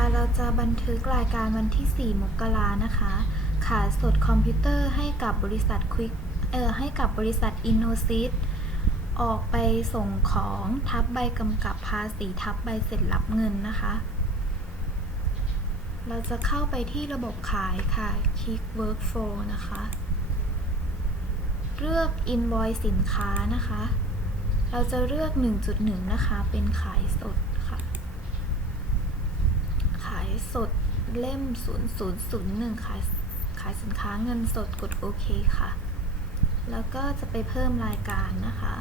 ไปเราจะบันทึกรายการวันที่ 4 มกรานะคะ ขายสดคอมพิวเตอร์ให้กับบริษัทควิกเออให้กับบริษัทอินโนซิสออกไปส่งของทับใบกำกับภาษีทับใบเสร็จรับเงินนะคะ เราจะเข้าไปที่ระบบขายค่ะ คลิก Workflow นะคะ เลือก Invoice สินค้านะคะ เราจะเลือก 1.1 นะคะ เป็นขายสดค่ะายสดเล่ม 0001 ขายขายสินค้าเงินสดกดโอเคค่ะ แล้วก็จะไปเพิ่มรายการนะคะ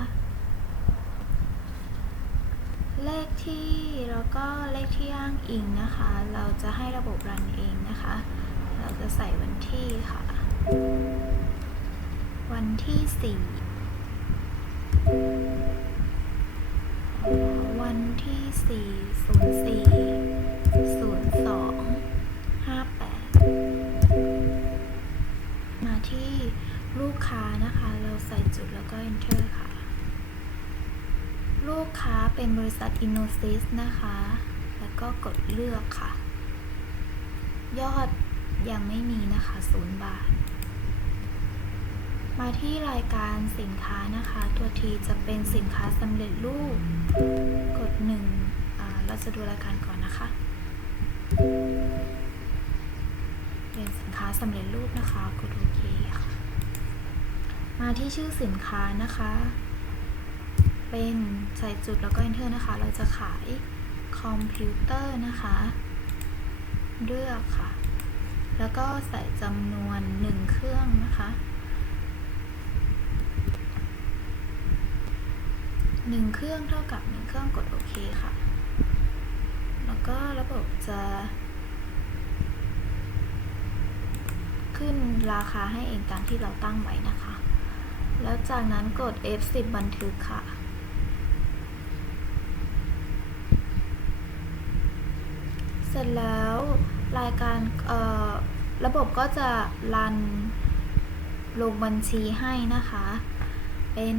เลขที่แล้วก็เลขที่อ้างอิงนะคะ เราจะให้ระบบรันเองนะคะ เราจะใส่วันที่ค่ะ วันที่ 4 วันที่ 404 กค้าเป็นบริษัท Innosis นะคะ แล้วก็กดเลือกค่ะ ยอดยังไม่มีนะคะศูนย์บาท มาที่รายการสินค้านะคะ ตัวทีจะเป็นสินค้าสำเร็จรูป กดหนึ่งเราจะดูรายการก่อนนะคะ เป็นสินค้าสำเร็จรูปนะคะ กดโอเคค่ะ มาที่ชื่อสินค้านะคะ เป็นใส่จุดแล้วก็ enter นะคะ เราจะขายคอมพิวเตอร์นะคะ เลือกค่ะ แล้วก็ใส่จำนวนหนึ่งเครื่องนะคะหนึ่งเครื่องเท่ากับหนึ่งเครื่องกดโอเคค่ะ แล้วก็ระบบจะ ขึ้นราคาให้เองตามที่เราตั้งไว้นะคะ แล้วจากนั้นกด F10 บันทึกค่ะ เส ร็จแล้วรายการระบบก็จะรันลงบัญชีให้นะคะ เป็น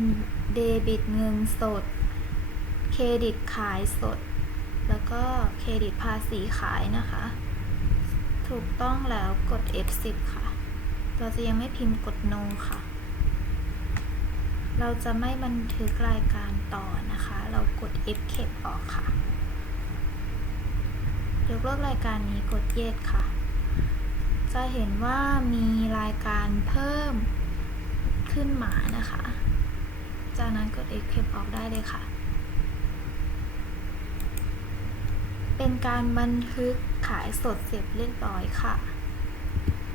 เดบิตเงินสด เครดิตขายสด แล้วก็เครดิตภาษีขายนะคะ ถูกต้องแล้วกด F10 ค่ะ เราจะยังไม่พิมพ์กด no ค่ะ เราจะไม่บันทึกรายการต่อนะคะ เรากด Escape ออกค่ะ ยกเลิกรายการนี้กดเยสค่ะ จะเห็นว่ามีรายการเพิ่มขึ้นมานะคะ จากนั้นกด escape ออกได้เลยค่ะ เป็นการบันทึกขายสดเสร็จเรียบร้อยค่ะ